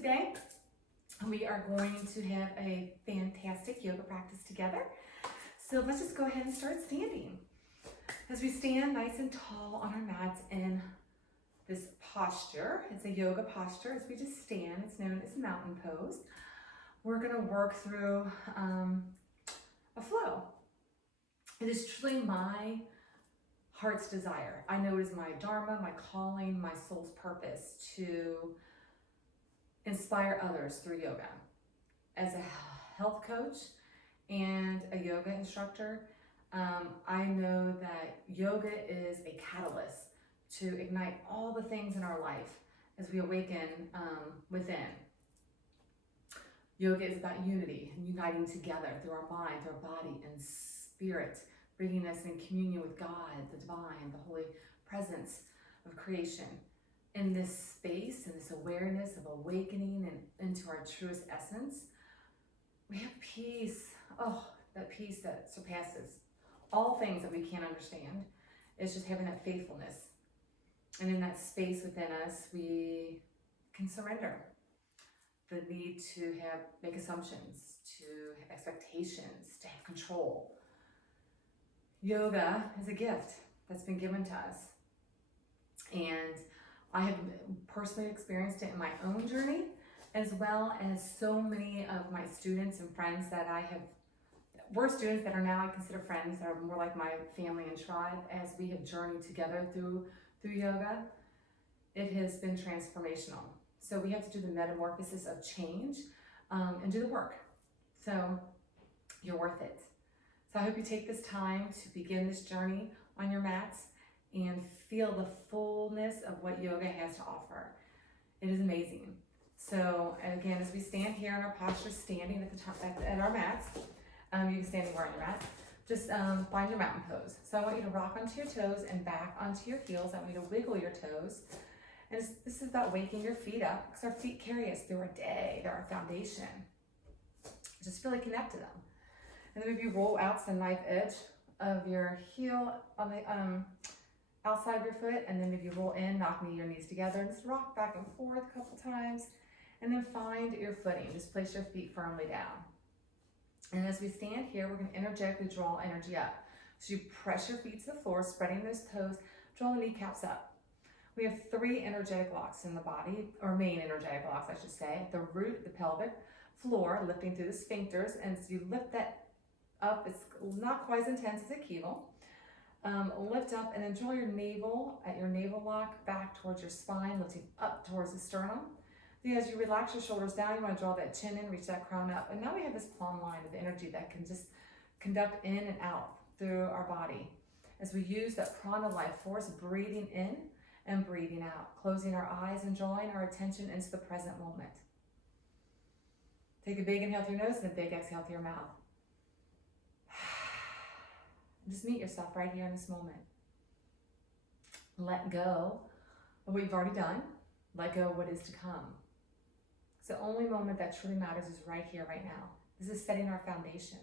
today. We are going to have a fantastic yoga practice together. So let's just go ahead and start standing. As we stand nice and tall on our mats in this posture, it's a yoga posture. As we just stand, it's known as mountain pose. We're going to work through a flow. It is truly my heart's desire. I know it is my dharma, my calling, my soul's purpose to inspire others through yoga. As a health coach and a yoga instructor, I know that yoga is a catalyst to ignite all the things in our life as we awaken within. Yoga is about unity and uniting together through our mind, through our body and spirit, bringing us in communion with God, the divine, the holy presence of creation. In this space, in this awareness of awakening and into our truest essence, we have peace. Oh, that peace that surpasses all things that we can't understand. It's just having that faithfulness. And in that space within us, we can surrender the need to make assumptions, to have expectations, to have control. Yoga is a gift that's been given to us. And I have personally experienced it in my own journey, as well as so many of my students and friends that were students that are now I consider friends, that are more like my family and tribe, as we have journeyed together through yoga. It has been transformational. So we have to do the metamorphosis of change and do the work. So you're worth it. So I hope you take this time to begin this journey on your mats and feel the fullness of what yoga has to offer. It is amazing. So again, as we stand here in our posture, standing at the top at our mats, you can stand anywhere on your mat. Just find your mountain pose. So I want you to rock onto your toes and back onto your heels. I want you to wiggle your toes. And this is about waking your feet up, because our feet carry us through our day. They're our foundation. Just really connect to them. And then maybe roll out to the knife edge of your heel on the outside of your foot, and then if you roll in, knock your knees together, and just rock back and forth a couple times, and then find your footing. Just place your feet firmly down. And as we stand here, we're going to energetically draw energy up. So you press your feet to the floor, spreading those toes, draw the kneecaps up. We have 3 energetic locks in the body, or main energetic locks, I should say. The root, the pelvic floor, lifting through the sphincters, and so you lift that up. It's not quite as intense as a Kegel. Lift up and then draw your navel at your navel lock back towards your spine, lifting up towards the sternum. Then as you relax your shoulders down, you want to draw that chin in, reach that crown up. And now we have this palm line of energy that can just conduct in and out through our body. As we use that prana life force, breathing in and breathing out, closing our eyes and drawing our attention into the present moment. Take a big inhale through your nose and a big exhale through your mouth. Just meet yourself right here in this moment. Let go of what you've already done. Let go of what is to come. So the only moment that truly matters is right here, right now. This is setting our foundation.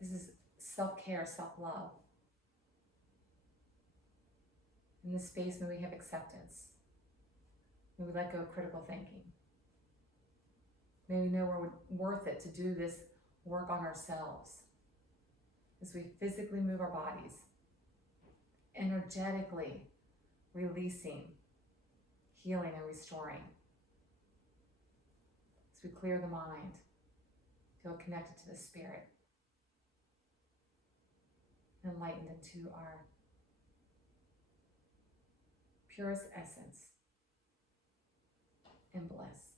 This is self-care, self-love. In this space, may we have acceptance. May we let go of critical thinking. May we know we're worth it to do this work on ourselves. As we physically move our bodies, energetically releasing, healing, and restoring. As we clear the mind, feel connected to the spirit, enlightened into our purest essence in bliss.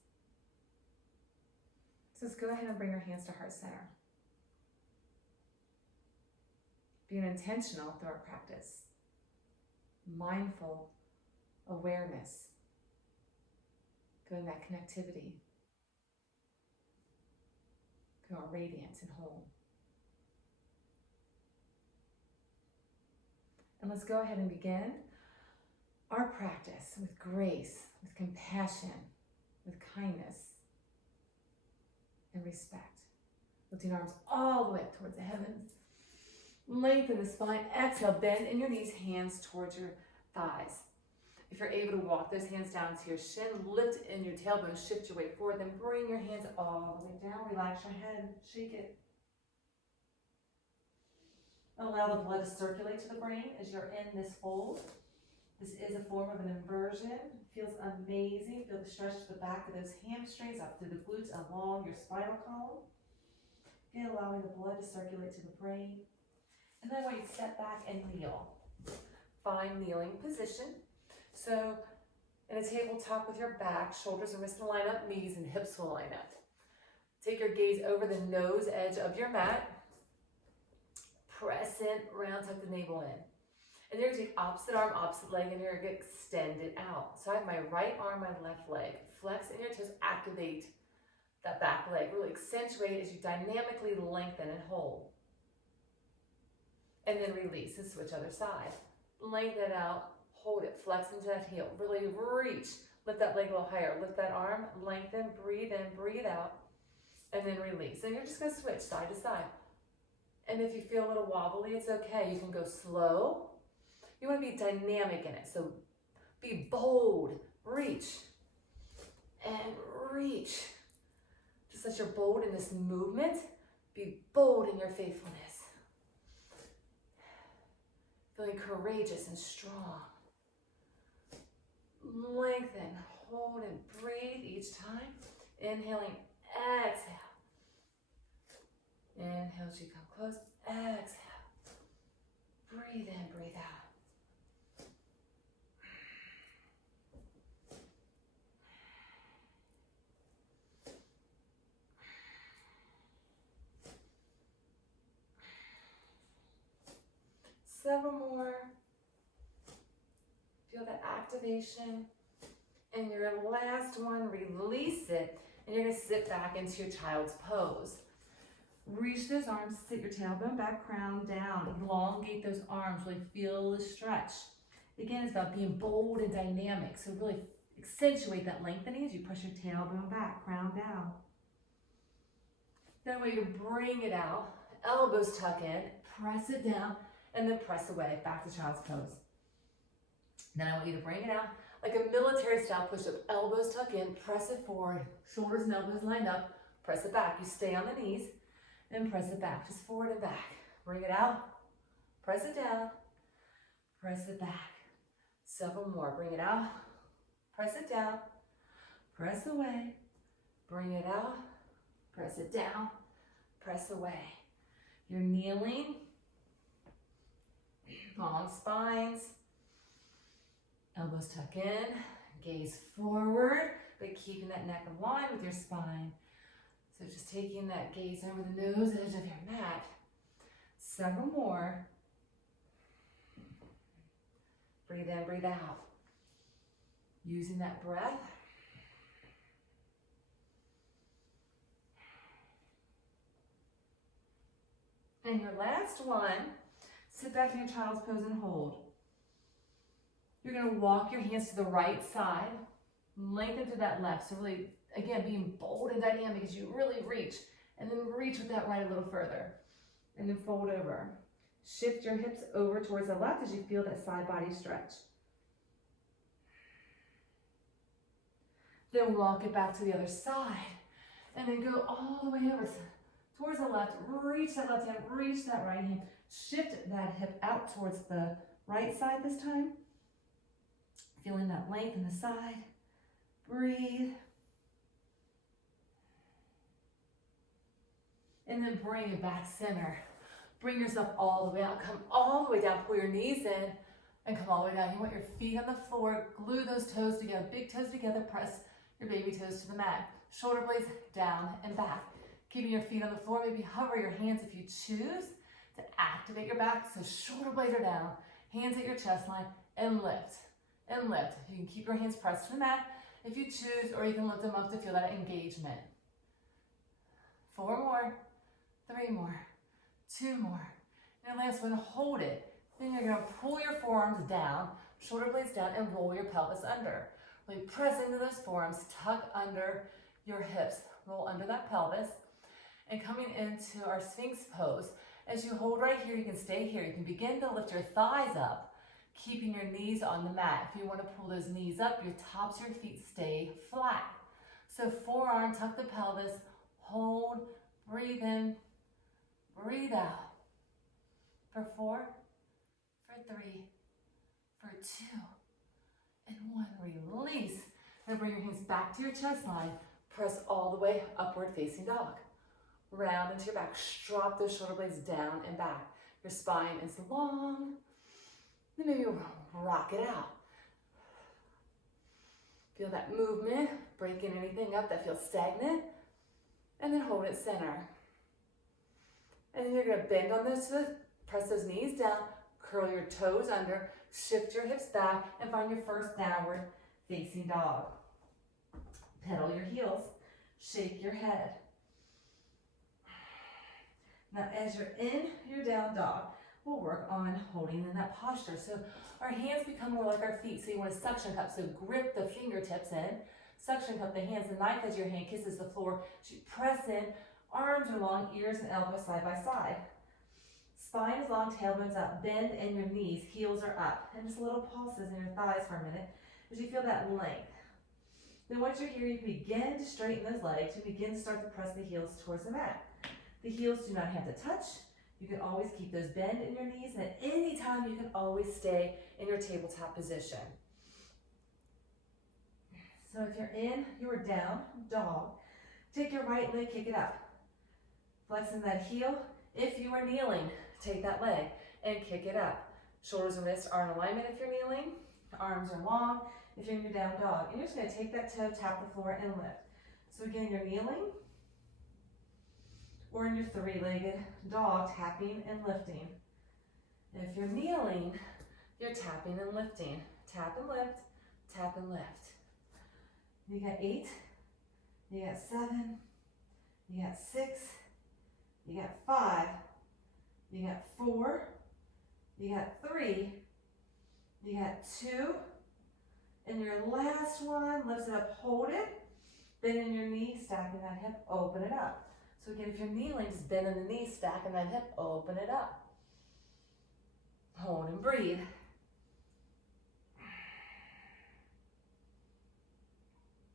So let's go ahead and bring our hands to heart center. Being intentional through our practice. Mindful awareness. Feeling that connectivity. Feeling radiant and whole. And let's go ahead and begin our practice with grace, with compassion, with kindness, and respect. Lifting arms all the way up towards the heavens. Lengthen the spine. Exhale, bend in your knees, hands towards your thighs. If you're able to walk those hands down to your shin, lift in your tailbone, shift your weight forward, then bring your hands all the way down, relax your head, shake it. Allow the blood to circulate to the brain as you're in this hold. This is a form of an inversion. Feels amazing. Feel the stretch to the back of those hamstrings, up through the glutes, along your spinal column. Again, allowing the blood to circulate to the brain. And then I want you to step back and kneel. Find kneeling position. So in a tabletop with your back, shoulders and wrists will line up, knees and hips will line up. Take your gaze over the nose edge of your mat. Press in, round, tuck the navel in. And you're going to take opposite arm, opposite leg, and you're going to extend it out. So I have my right arm, my left leg. Flex in your toes, activate that back leg. Really accentuate as you dynamically lengthen and hold. And then release and switch other side. Lengthen it out, hold it, flex into that heel. Really reach, lift that leg a little higher. Lift that arm, lengthen, breathe in, breathe out, and then release. And you're just going to switch side to side. And if you feel a little wobbly, it's okay. You can go slow. You want to be dynamic in it. So be bold, reach, and reach. Just as you're bold in this movement, be bold in your faithfulness. Feeling courageous and strong. Lengthen, hold, and breathe each time. Inhaling, exhale. Inhale as you come close, exhale. Breathe in, breathe out. Several more. Feel that activation. And your last one, release it. And you're going to sit back into your child's pose. Reach those arms, sit your tailbone back, crown down. Elongate those arms, really feel the stretch. Again, it's about being bold and dynamic. So really accentuate that lengthening as you push your tailbone back, crown down. Then I want you to bring it out. Elbows tuck in, press it down. And then press away, back to child's pose. Then I want you to bring it out like a military style push-up. Elbows tuck in, press it forward, shoulders and elbows lined up, press it back. You stay on the knees, and press it back, just forward and back. Bring it out, press it down, press it back. Several more, bring it out, press it down, press away, bring it out, press it down, press away. You're kneeling. Long spines, elbows tuck in, gaze forward, but keeping that neck aligned with your spine. So just taking that gaze over the nose edge of your mat. Several more. Breathe in, breathe out. Using that breath. And your last one. Sit back in your child's pose and hold. You're going to walk your hands to the right side, lengthen to that left. So really, again, being bold and dynamic as you really reach. And then reach with that right a little further. And then fold over. Shift your hips over towards the left as you feel that side body stretch. Then walk it back to the other side. And then go all the way over towards the left. Reach that left hand, reach that right hand. Shift that hip out towards the right side this time. Feeling that length in the side. Breathe. And then bring it back center. Bring yourself all the way out. Come all the way down. Pull your knees in and come all the way down. You want your feet on the floor. Glue those toes together. Big toes together. Press your baby toes to the mat. Shoulder blades down and back. Keeping your feet on the floor. Maybe hover your hands if you choose to activate your back. So shoulder blades are down, hands at your chest line, and lift, and lift. You can keep your hands pressed to the mat if you choose, or you can lift them up to feel that engagement. 4 more, 3 more, 2 more. And last one, hold it. Then you're gonna pull your forearms down, shoulder blades down, and roll your pelvis under. Really press into those forearms, tuck under your hips, roll under that pelvis, and coming into our Sphinx pose. As you hold right here, you can stay here. You can begin to lift your thighs up. keeping your knees on the mat. If you want to pull those knees up, your tops of your feet stay flat. So forearm, tuck the pelvis, hold, breathe in, breathe out. For 4, for 3, for 2, and 1. Release. Now bring your hands back to your chest line. Press all the way upward facing dog. Round into your back. Drop those shoulder blades down and back. Your spine is long. Then maybe rock it out. Feel that movement, breaking anything up that feels stagnant. And then hold it center. And then you're going to bend on those foot, press those knees down, curl your toes under, shift your hips back, and find your first downward facing dog. Pedal your heels, shake your head. Now as you're in your down dog, we'll work on holding in that posture. So our hands become more like our feet, so you want to suction cup, so grip the fingertips in, suction cup the hands, the knife as your hand kisses the floor, so you press in, arms are long, ears and elbows side by side. Spine is long, tailbone's up, bend in your knees, heels are up, and just little pulses in your thighs for a minute as you feel that length. Then once you're here, you can begin to straighten those legs, you begin to start to press the heels towards the mat. The heels do not have to touch. You can always keep those bend in your knees, and at any time you can always stay in your tabletop position. So if you're in your down dog, take your right leg, kick it up. Flexing that heel. If you are kneeling, take that leg and kick it up. Shoulders and wrists are in alignment if you're kneeling. Arms are long if you're in your down dog. And you're just going to take that toe, tap the floor, and lift. So again, you're kneeling, or in your three-legged dog, tapping and lifting. And if you're kneeling, you're tapping and lifting. Tap and lift, tap and lift. You got 8, you got 7, you got 6, you got 5, you got 4, you got 3, you got 2, and your last one, lift it up, hold it, bend in your knee, stacking that hip, open it up. So again, if you're kneeling, just bend in the knee, stacking that hip, open it up. Hold and breathe.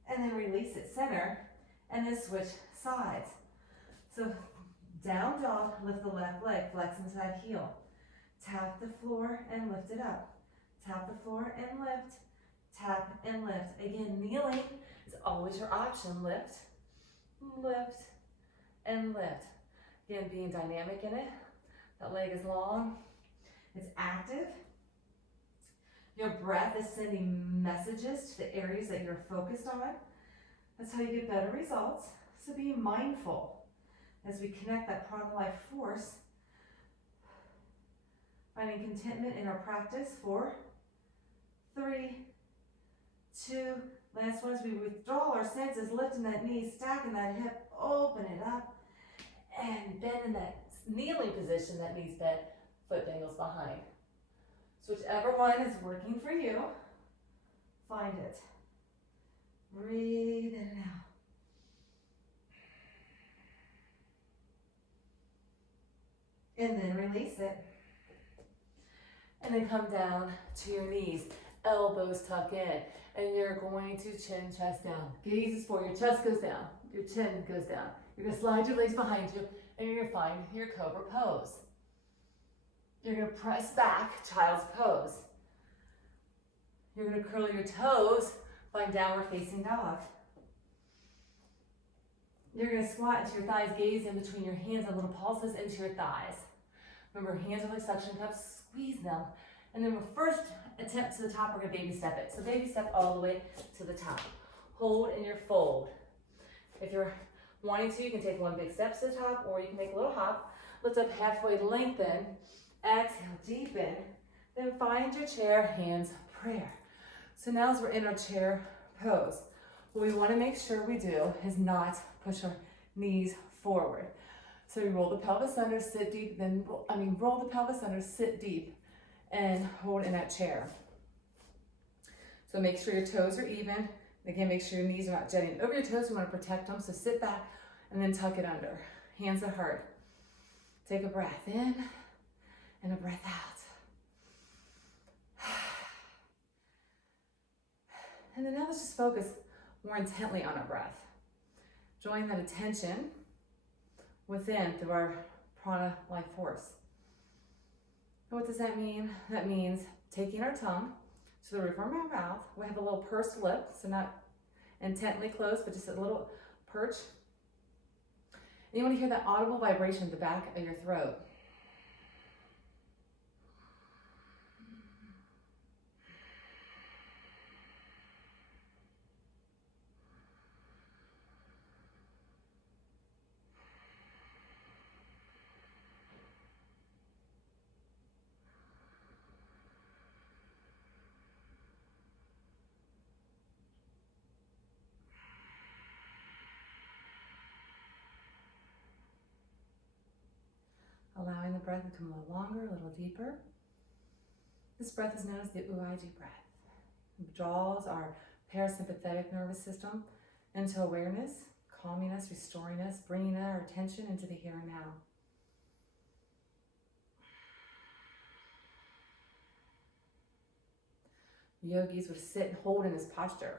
And then release it center, and then switch sides. So down dog, lift the left leg, flex into that heel. Tap the floor and lift it up. Tap the floor and lift, tap and lift. Again, kneeling is always your option. Lift, lift, and lift. Again, being dynamic in it. That leg is long, it's active. Your breath is sending messages to the areas that you're focused on. That's how you get better results. So be mindful as we connect that prana life force. Finding contentment in our practice. 4, 3, 2, last one as we withdraw our senses, lifting that knee, stacking that hip, open it up, and bend in that kneeling position, that knee's bent, foot dangles behind. So whichever one is working for you, find it. Breathe in and out. And then release it. And then come down to your knees, elbows tuck in, and you're going to chin, chest down. Gaze is forward, your chest goes down, your chin goes down. You're gonna slide your legs behind you, and you're gonna find your cobra pose. You're gonna press back, child's pose. You're gonna curl your toes, find downward facing dog. You're gonna squat into your thighs, gaze in between your hands and little pulses into your thighs. Remember, hands are like suction cups, squeeze them. And then we'll first attempt to the top, we're gonna baby step it. So baby step all the way to the top. Hold in your fold. If you're wanting to, you can take one big step to the top, or you can make a little hop. Lift up halfway, lengthen. Exhale, deepen. Then find your chair, hands, prayer. So now as we're in our chair pose, what we want to make sure we do is not push our knees forward. So we roll the pelvis under, sit deep, then roll the pelvis under, sit deep, and hold in that chair. So make sure your toes are even. Again, make sure your knees are not jutting over your toes. We want to protect them, so sit back and then tuck it under. Hands at heart. Take a breath in and a breath out. And then now let's just focus more intently on our breath. Drawing that attention within through our prana life force. And what does that mean? That means taking our tongue to the roof of our mouth. We have a little pursed lip, so not intently closed, but just a little perch. And you want to hear that audible vibration at the back of your throat. Allowing the breath to become a little longer, a little deeper. This breath is known as the Uaji breath. It draws our parasympathetic nervous system into awareness, calming us, restoring us, bringing our attention into the here and now. Yogis would sit and hold in this posture.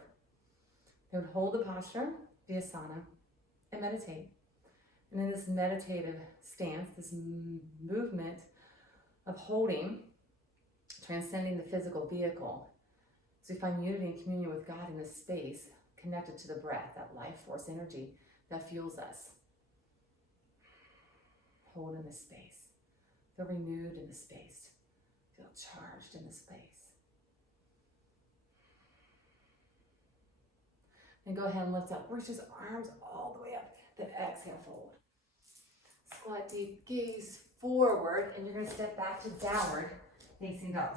They would hold the posture, the asana, and meditate. And in this meditative stance, this movement of holding, transcending the physical vehicle, so we find unity and communion with God in this space, connected to the breath, that life force energy that fuels us. Hold in this space. Feel renewed in this space. Feel charged in this space. And go ahead and lift up. Reach his arms all the way up. Then exhale, fold. Squat deep, gaze forward, and you're going to step back to downward facing dog.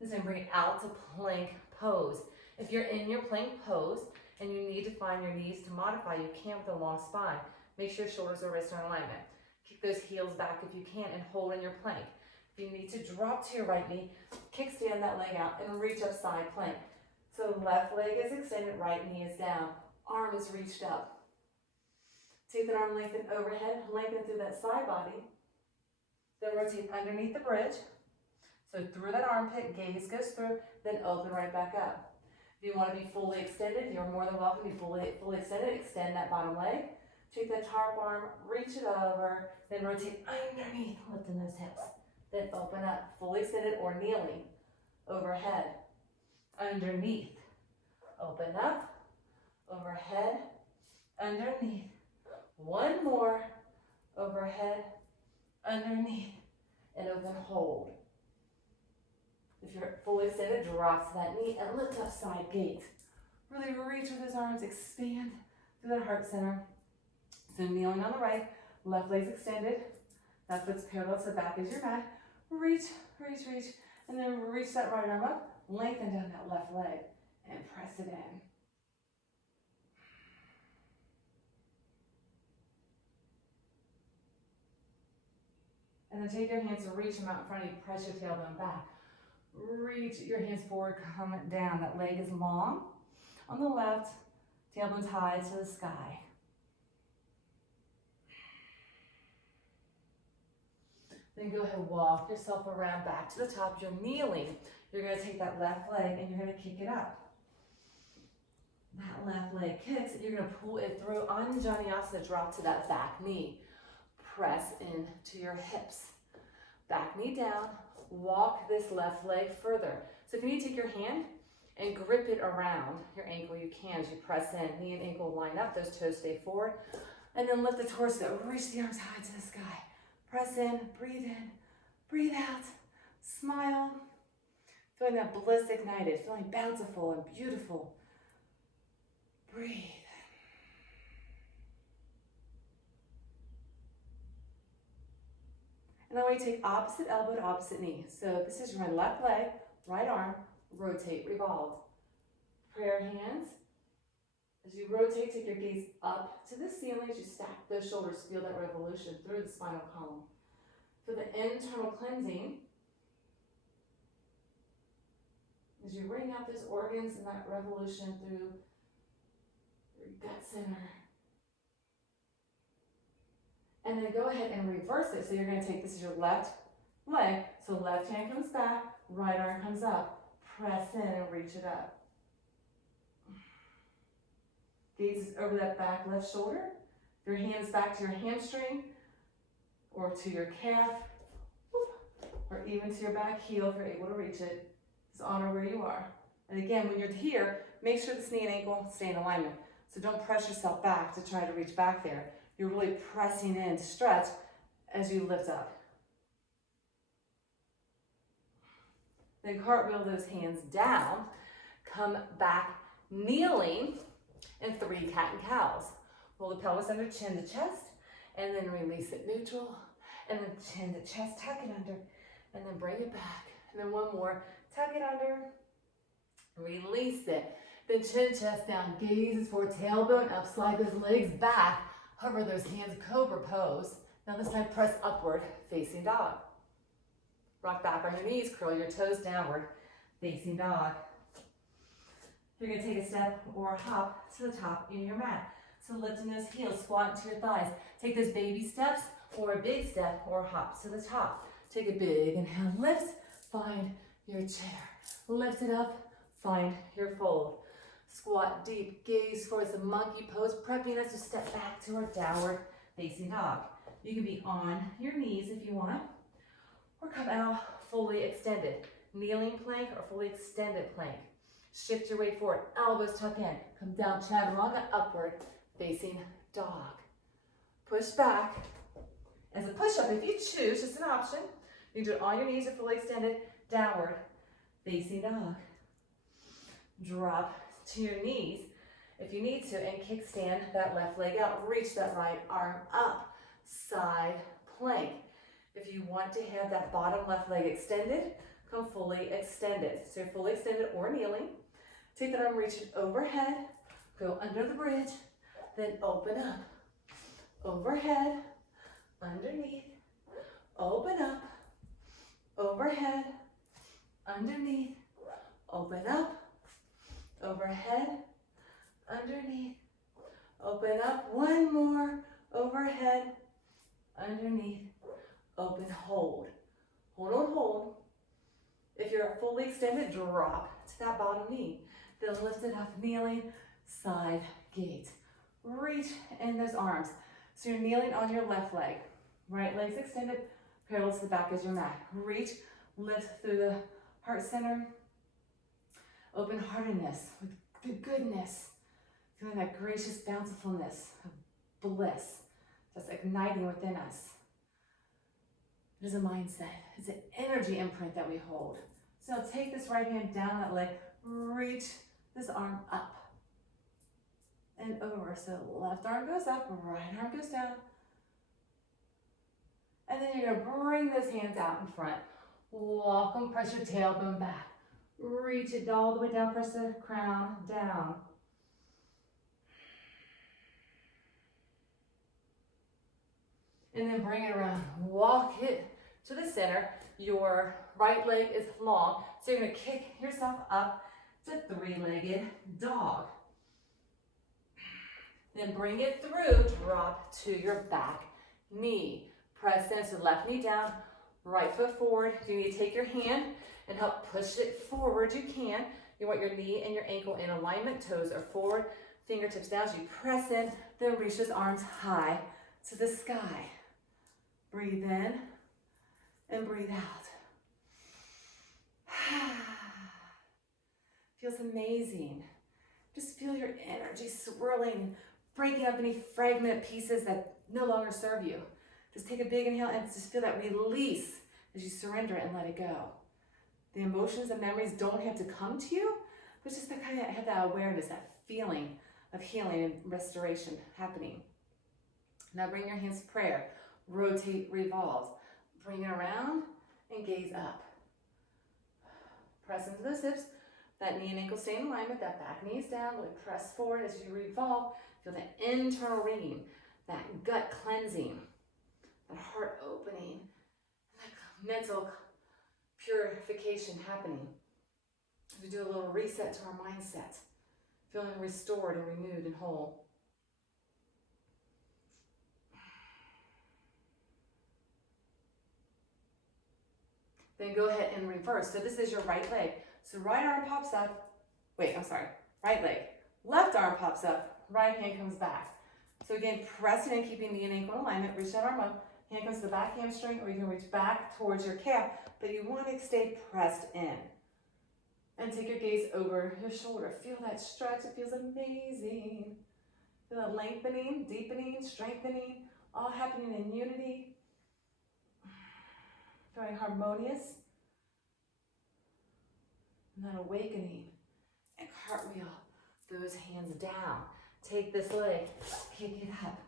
This is going to bring it out to plank pose. If you're in your plank pose and you need to find your knees to modify, you can with a long spine. Make sure shoulders or wrists are in alignment. Kick those heels back if you can and hold in your plank. If you need to drop to your right knee, kickstand that leg out and reach up side plank. So left leg is extended, right knee is down. Arm is reached up. Take that arm lengthen overhead, lengthen through that side body. Then rotate underneath the bridge. So through that armpit, gaze goes through, then open right back up. If you want to be fully extended, you're more than welcome to be fully extended. Extend that bottom leg. Take that top arm, reach it over, then rotate underneath, lifting those hips. Then open up, fully extended or kneeling, overhead, underneath, open up, overhead, underneath. One more, overhead, underneath, and open, hold. If you're fully extended, drop to that knee and lift up side gaze. Really reach with those arms, expand through that heart center. So kneeling on the right, left leg's extended. That foot's parallel to the back as your mat. Reach, reach, reach, and then reach that right arm up, lengthen down that left leg, and press it in. And then take your hands and reach them out in front of you, press your tailbone back. Reach your hands forward, come down. That leg is long. On the left, tailbone's high to the sky. Then go ahead and walk yourself around back to the top. You're kneeling. You're going to take that left leg and you're going to kick it up. That left leg kicks, and you're going to pull it through. Anjaneyasana, drop to that back knee. Press into your hips. Back knee down. Walk this left leg further. So if you need to take your hand and grip it around your ankle, you can as you press in. Knee and ankle line up, those toes stay forward. And then lift the torso, reach the arms high to the sky. Press in, breathe out, smile. Feeling that bliss ignited, feeling bountiful and beautiful. Breathe. And then we take opposite elbow to opposite knee. So this is my left leg, right arm, rotate, revolve. Prayer hands. As you rotate, take your gaze up to the ceiling. As you stack those shoulders, feel that revolution through the spinal column. For the internal cleansing, as you bring out those organs and that revolution through your gut center. And then go ahead and reverse it. So you're going to take, this is your left leg. So left hand comes back, right arm comes up. Press in and reach it up. Gaze over that back left shoulder. Your hands back to your hamstring or to your calf, or even to your back heel if you're able to reach it. Just honor where you are. And again, when you're here, make sure the knee and ankle stay in alignment. So don't press yourself back to try to reach back there. You're really pressing in to stretch as you lift up. Then cartwheel those hands down, come back kneeling in 3 cat and cows. Roll the pelvis under chin to chest, and then release it neutral, and then chin to chest, tuck it under, and then bring it back. And then one more, tuck it under, release it. Then chin, chest down, gaze forward, tailbone up, slide those legs back, hover those hands, cobra pose. Now this time press upward, facing dog. Rock back on your knees, curl your toes downward, facing dog. You're gonna take a step or a hop to the top of your mat. So lifting those heels, squat into your thighs. Take those baby steps or a big step or a hop to the top. Take a big inhale, lift, find your chair. Lift it up, find your fold. Squat deep, gaze towards the monkey pose, prepping us to step back to our downward facing dog. You can be on your knees if you want, or come out fully extended. Kneeling plank or fully extended plank. Shift your weight forward, elbows tuck in. Come down, chaturanga, upward, facing dog. Push back. As a push-up, if you choose, just an option. You can do it on your knees or fully extended, downward, facing dog. Drop to your knees if you need to, and kickstand that left leg out. Reach that right arm up, side plank. If you want to have that bottom left leg extended, come fully extended. So you're fully extended or kneeling. Take that arm, reach it overhead, go under the bridge, then open up. Overhead, underneath, open up, overhead, underneath, open up, overhead, underneath, open up. One more, overhead, underneath, open, hold. Hold, hold, hold. If you're fully extended, drop to that bottom knee. Then lift it up, kneeling, side gate. Reach in those arms. So you're kneeling on your left leg. Right leg's extended, parallel to the back as your mat. Reach, lift through the heart center. Open heartedness with the goodness. Feeling that gracious bountifulness of bliss that's igniting within us. It is a mindset. It's an energy imprint that we hold. So now take this right hand down that leg, reach this arm up and over. So left arm goes up, right arm goes down. And then you're gonna bring those hands out in front. Walk them, press your tailbone back. Reach it all the way down, press the crown down. And then bring it around, walk it to the center. Your right leg is long, so you're gonna kick yourself up to three-legged dog. Then bring it through, drop to your back knee. Press in, so left knee down, right foot forward. If you need to take your hand and help push it forward, you can. You want your knee and your ankle in alignment, toes are forward, fingertips down. As you press in, then reach those arms high to the sky. Breathe in and breathe out. Feels amazing. Just feel your energy swirling, breaking up any fragmented pieces that no longer serve you. Just take a big inhale and just feel that release as you surrender it and let it go. The emotions and memories don't have to come to you, but just to kind of have that awareness, that feeling of healing and restoration happening. Now bring your hands to prayer. Rotate, revolve. Bring it around and gaze up. Press into those hips. That knee and ankle stay in alignment. That back knee is down. Really press forward as you revolve. Feel that internal ringing, that gut cleansing, that heart opening, that mental purification happening. We do a little reset to our mindset, feeling restored and renewed and whole. Then go ahead and reverse. So this is your right leg. So right arm pops up. Wait, I'm sorry. Right leg. Left arm pops up. Right hand comes back. So again, press it in, keeping knee and ankle in alignment. Reach that arm up. Hand comes to the back hamstring, or you can reach back towards your calf, but you want to stay pressed in. And take your gaze over your shoulder. Feel that stretch. It feels amazing. Feel that lengthening, deepening, strengthening, all happening in unity. Feeling harmonious. And then awakening. And cartwheel those hands down. Take this leg, kick it up.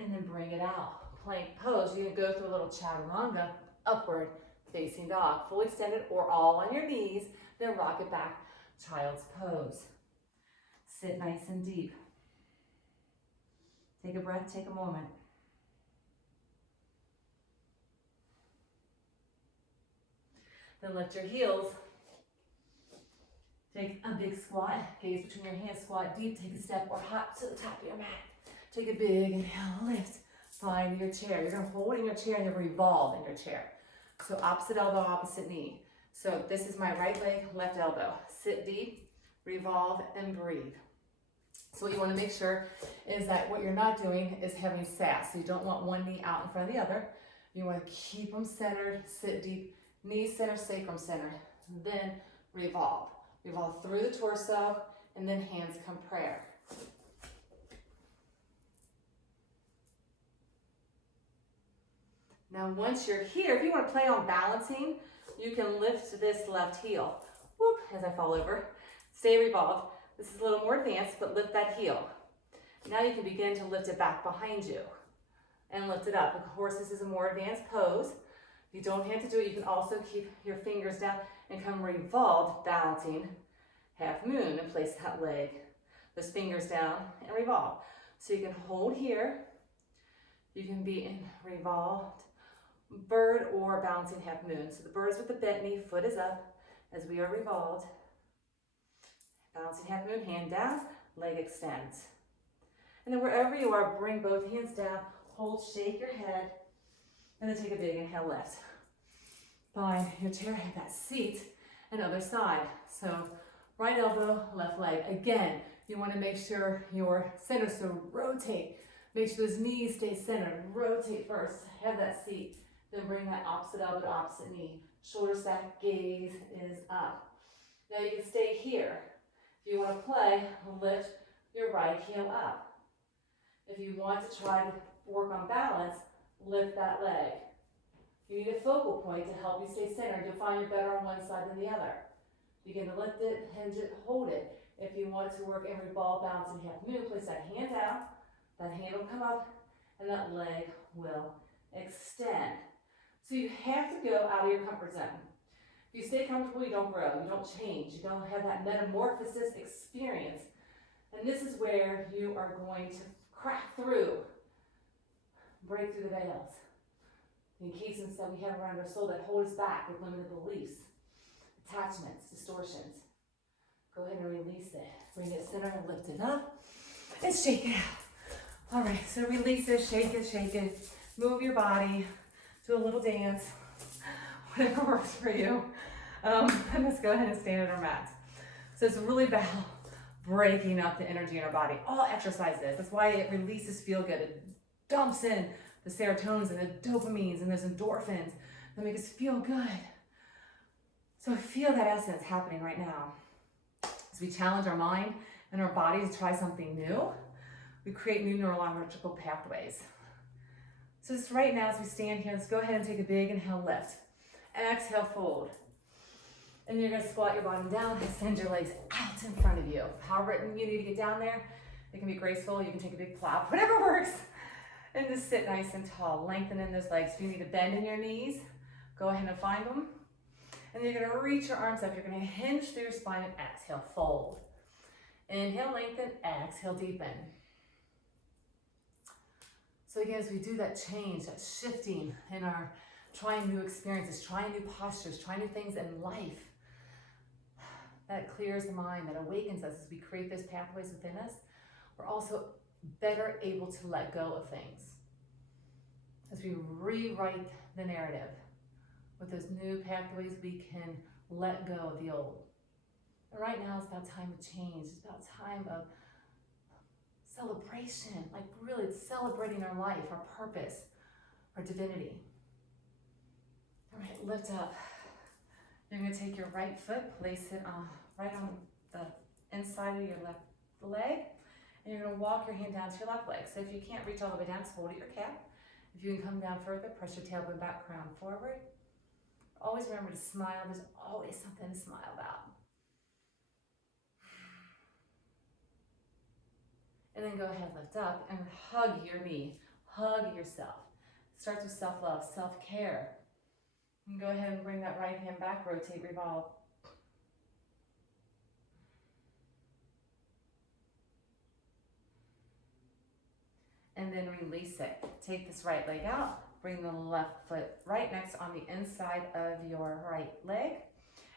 And then bring it out. Plank pose. You can go through a little chaturanga, upward facing dog. Fully extended or all on your knees. Then rock it back. Child's pose. Sit nice and deep. Take a breath, take a moment. Then lift your heels. Take a big squat. Gaze between your hands, squat deep. Take a step or hop to the top of your mat. Take a big inhale, lift. Find your chair. You're going to hold in your chair and then revolve in your chair. So opposite elbow, opposite knee. So this is my right leg, left elbow. Sit deep, revolve, and breathe. So what you want to make sure is that what you're not doing is having sass. So you don't want one knee out in front of the other. You want to keep them centered, sit deep, knee center, sacrum center. Then revolve. Revolve through the torso, and then hands come prayer. Now once you're here, if you want to play on balancing, you can lift this left heel. Whoop, as I fall over. Stay revolved. This is a little more advanced, but lift that heel. Now you can begin to lift it back behind you and lift it up. Of course, this is a more advanced pose. You don't have to do it. You can also keep your fingers down and come revolved, balancing half moon, and place that leg, those fingers down and revolve. So you can hold here. You can be in revolved bird or balancing half moon. So the bird is with the bent knee, foot is up as we are revolved. Balancing half moon, hand down, leg extends. And then wherever you are, bring both hands down, hold, shake your head, and then take a big inhale, lift. Find your chair, have that seat, and other side. So right elbow, left leg. Again, you want to make sure you're centered, so rotate. Make sure those knees stay centered. Rotate first, have that seat. Then bring that opposite elbow to opposite knee. Shoulder stack, gaze is up. Now you can stay here. If you want to play, lift your right heel up. If you want to try to work on balance, lift that leg. You need a focal point to help you stay centered. You'll find you're better on one side than the other. Begin to lift it, hinge it, hold it. If you want to work every ball balancing half moon, place that hand down. That hand will come up, and that leg will extend. So you have to go out of your comfort zone. If you stay comfortable, you don't grow, you don't change, you don't have that metamorphosis experience. And this is where you are going to crack through, break through the veils, the encasings that we have around our soul that hold us back with limited beliefs, attachments, distortions. Go ahead and release it. Bring it center and lift it up and shake it out. All right, so release it, shake it. Move your body, do a little dance, whatever works for you. And let's go ahead and stand on our mats. So it's really about breaking up the energy in our body. All exercise is. That's why it releases feel good. It dumps in the serotonins and the dopamines and those endorphins that make us feel good. So feel that essence happening right now. As we challenge our mind and our body to try something new, we create new neurological pathways. So just right now as we stand here, let's go ahead and take a big inhale, lift. Exhale, fold. And you're going to squat your bottom down and send your legs out in front of you. However you need to get down there, it can be graceful. You can take a big flop, whatever works. And just sit nice and tall. Lengthen in those legs. If you need to bend in your knees, go ahead and find them. And you're going to reach your arms up. You're going to hinge through your spine and exhale, fold. Inhale, lengthen, exhale, deepen. So again, as we do that change, that shifting in our trying new experiences, trying new postures, trying new things in life, that clears the mind, that awakens us as we create those pathways within us. We're also better able to let go of things. As we rewrite the narrative with those new pathways, we can let go of the old. And right now it's about time of change. It's about time of celebration, like really celebrating our life, our purpose, our divinity. All right, lift up. You're going to take your right foot, place it right on the inside of your left leg, and you're going to walk your hand down to your left leg. So if you can't reach all the way down, just hold at your calf. If you can come down further, press your tailbone back, crown forward. Always remember to smile. There's always something to smile about. And then go ahead, lift up and hug your knee. Hug yourself. Starts with self-love, self-care. And go ahead and bring that right hand back, rotate, revolve. And then release it. Take this right leg out. Bring the left foot right next on the inside of your right leg.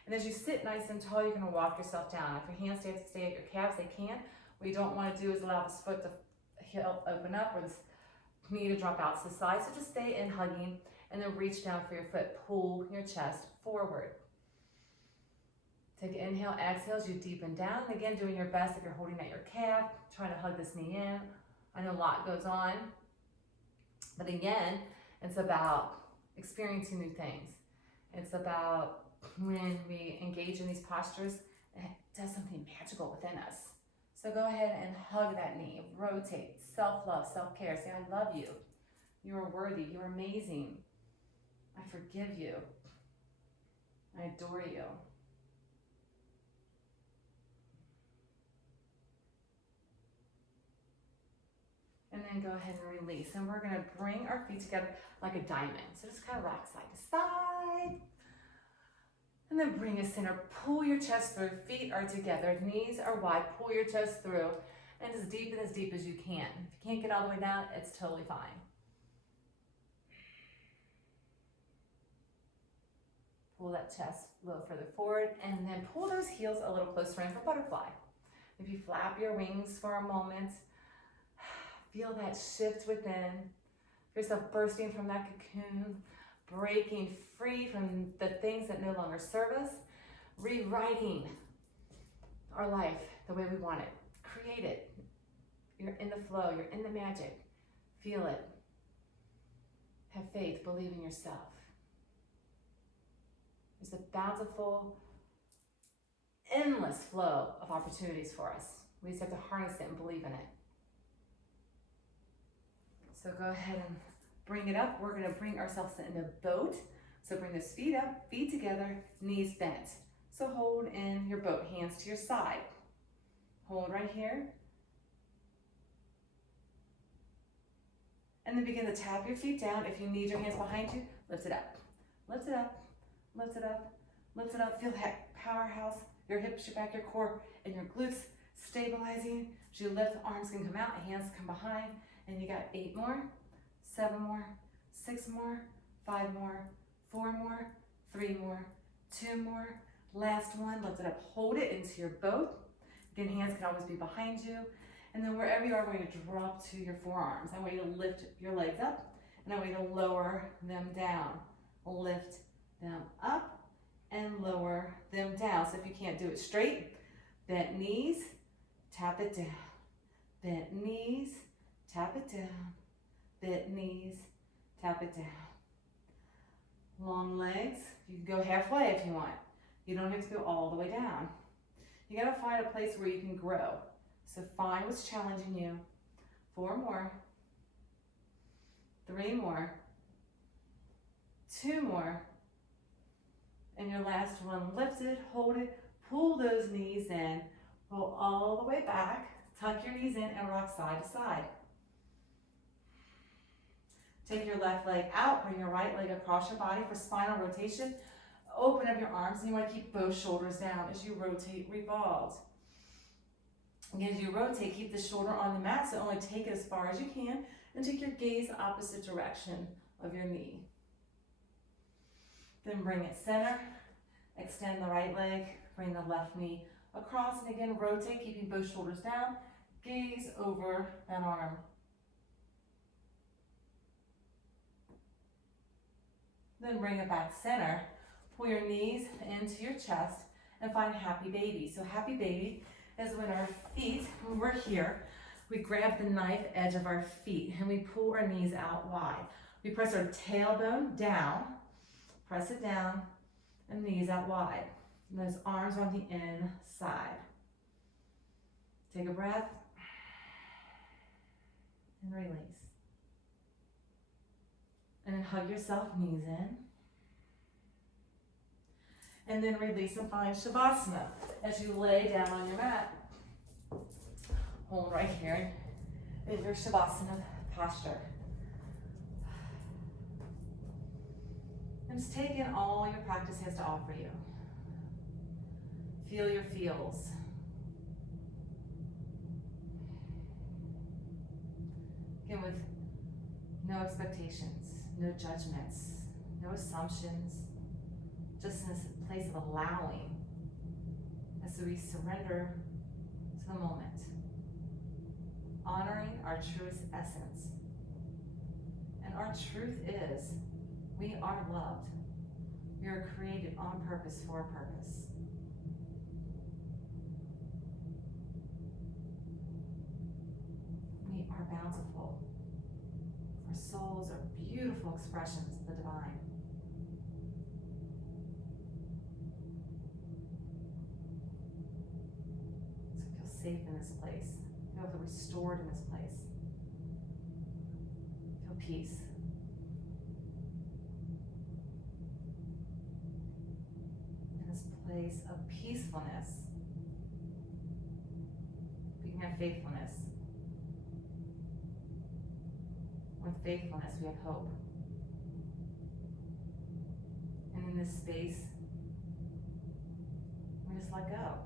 And as you sit nice and tall, you're going to walk yourself down. If your hands have to stay at your calves, they can. What you don't want to do is allow this foot to heel open up or this knee to drop out to the side. So just stay in hugging and then reach down for your foot. Pull your chest forward. Take an inhale, exhale as you deepen down. And again, doing your best if you're holding at your calf, trying to hug this knee in. I know a lot goes on. But again, it's about experiencing new things. It's about when we engage in these postures, it does something magical within us. So go ahead and hug that knee, rotate, self-love, self-care. Say, I love you. You are worthy. You are amazing. I forgive you. I adore you. And then go ahead and release. And we're going to bring our feet together like a diamond. So just kind of rock side to side. And then bring it center. Pull your chest through. Feet are together. Knees are wide. Pull your chest through. And as deep as you can. If you can't get all the way down, it's totally fine. Pull that chest a little further forward. And then pull those heels a little closer in for butterfly. If you flap your wings for a moment, feel that shift within. Yourself bursting from that cocoon. Breaking free from the things that no longer serve us, rewriting our life the way we want it. Create it. You're in the flow, you're in the magic. Feel it. Have faith, believe in yourself. There's a bountiful, endless flow of opportunities for us. We just have to harness it and believe in it. So go ahead and bring it up. We're going to bring ourselves in a boat. So bring those feet up, feet together, knees bent. So hold in your boat, hands to your side. Hold right here. And then begin to tap your feet down. If you need your hands behind you, lift it up. Lift it up, lift it up, lift it up. Feel that powerhouse, your hips, your back, your core, and your glutes stabilizing. As you lift, arms can come out, hands come behind. And you got 8 more. 7 more, 6 more, 5 more, 4 more, 3 more, 2 more. Last one, lift it up, hold it into your boat. Again, hands can always be behind you. And then wherever you are, we're going to drop to your forearms. I want you to lift your legs up, and I want you to lower them down. Lift them up and lower them down. So if you can't do it straight, bent knees, tap it down. Bent knees, tap it down. Bent knees, tap it down. Long legs, you can go halfway if you want. You don't have to go all the way down. You gotta find a place where you can grow. So find what's challenging you. 4 more. 3 more. 2 more. And your last one, lift it, hold it, pull those knees in, pull all the way back, tuck your knees in and rock side to side. Take your left leg out, bring your right leg across your body for spinal rotation. Open up your arms, and you want to keep both shoulders down as you rotate, revolve. Again, as you rotate, keep the shoulder on the mat, so only take it as far as you can, and take your gaze opposite direction of your knee. Then bring it center, extend the right leg, bring the left knee across, and again, rotate, keeping both shoulders down, gaze over that arm. Then bring it back center. Pull your knees into your chest and find happy baby. So happy baby is when our feet, when we're here, we grab the knife edge of our feet and we pull our knees out wide. We press our tailbone down, press it down, and knees out wide. And those arms are on the inside. Take a breath and release. And then hug yourself, knees in. And then release and find Shavasana as you lay down on your mat. Hold right here in your Shavasana posture. And just take in all your practice has to offer you. Feel your feels. Again, with no expectations, no judgments, no assumptions, just in this place of allowing as we surrender to the moment, honoring our truest essence. And our truth is, we are loved. We are created on purpose for a purpose. We are bountiful. Our souls are beautiful expressions of the divine. So feel safe in this place. Feel restored in this place. Feel peace. In this place of peacefulness, we can have faithfulness. With faithfulness, we have hope. And in this space, we just let go.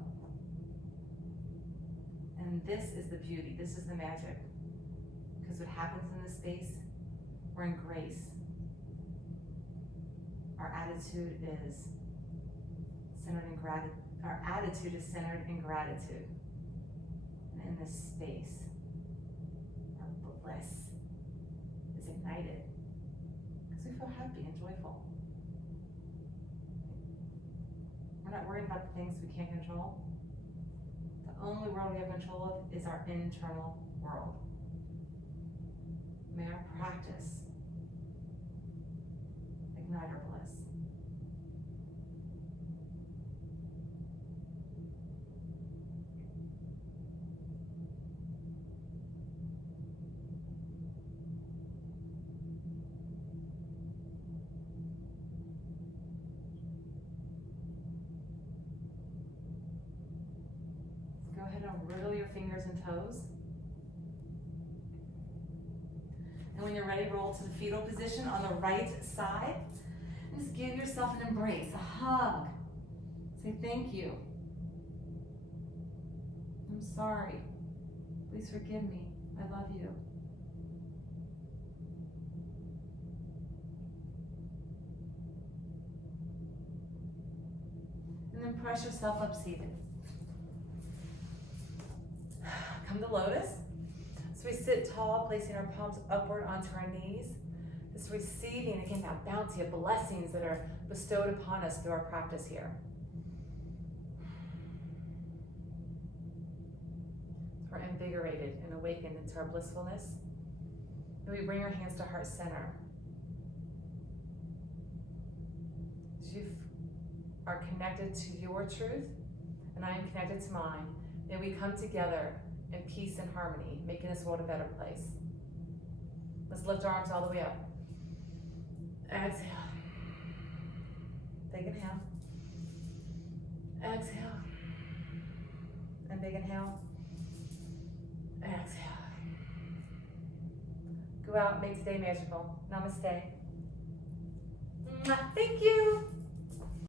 And this is the beauty, this is the magic. Because what happens in this space, we're in grace. Our attitude is centered in gratitude. Our attitude is centered in gratitude. And in this space, our bliss is ignited because we feel happy and joyful. We're not worried about the things we can't control. The only world we have control of is our internal world. May our practice ignite our bliss. Go ahead and wriggle your fingers and toes. And when you're ready, roll to the fetal position on the right side. And just give yourself an embrace, a hug. Say thank you. I'm sorry. Please forgive me. I love you. And then press yourself up seated. Come to lotus. So we sit tall, placing our palms upward onto our knees. Just receiving, again, that bounty of blessings that are bestowed upon us through our practice here. So we're invigorated and awakened into our blissfulness. And we bring our hands to heart center. As you are connected to your truth, and I am connected to mine, may we come together in peace and harmony, making this world a better place. Let's lift our arms all the way up. Exhale. Big inhale. Exhale. And big inhale. Exhale. Go out and make today magical. Namaste. Thank you.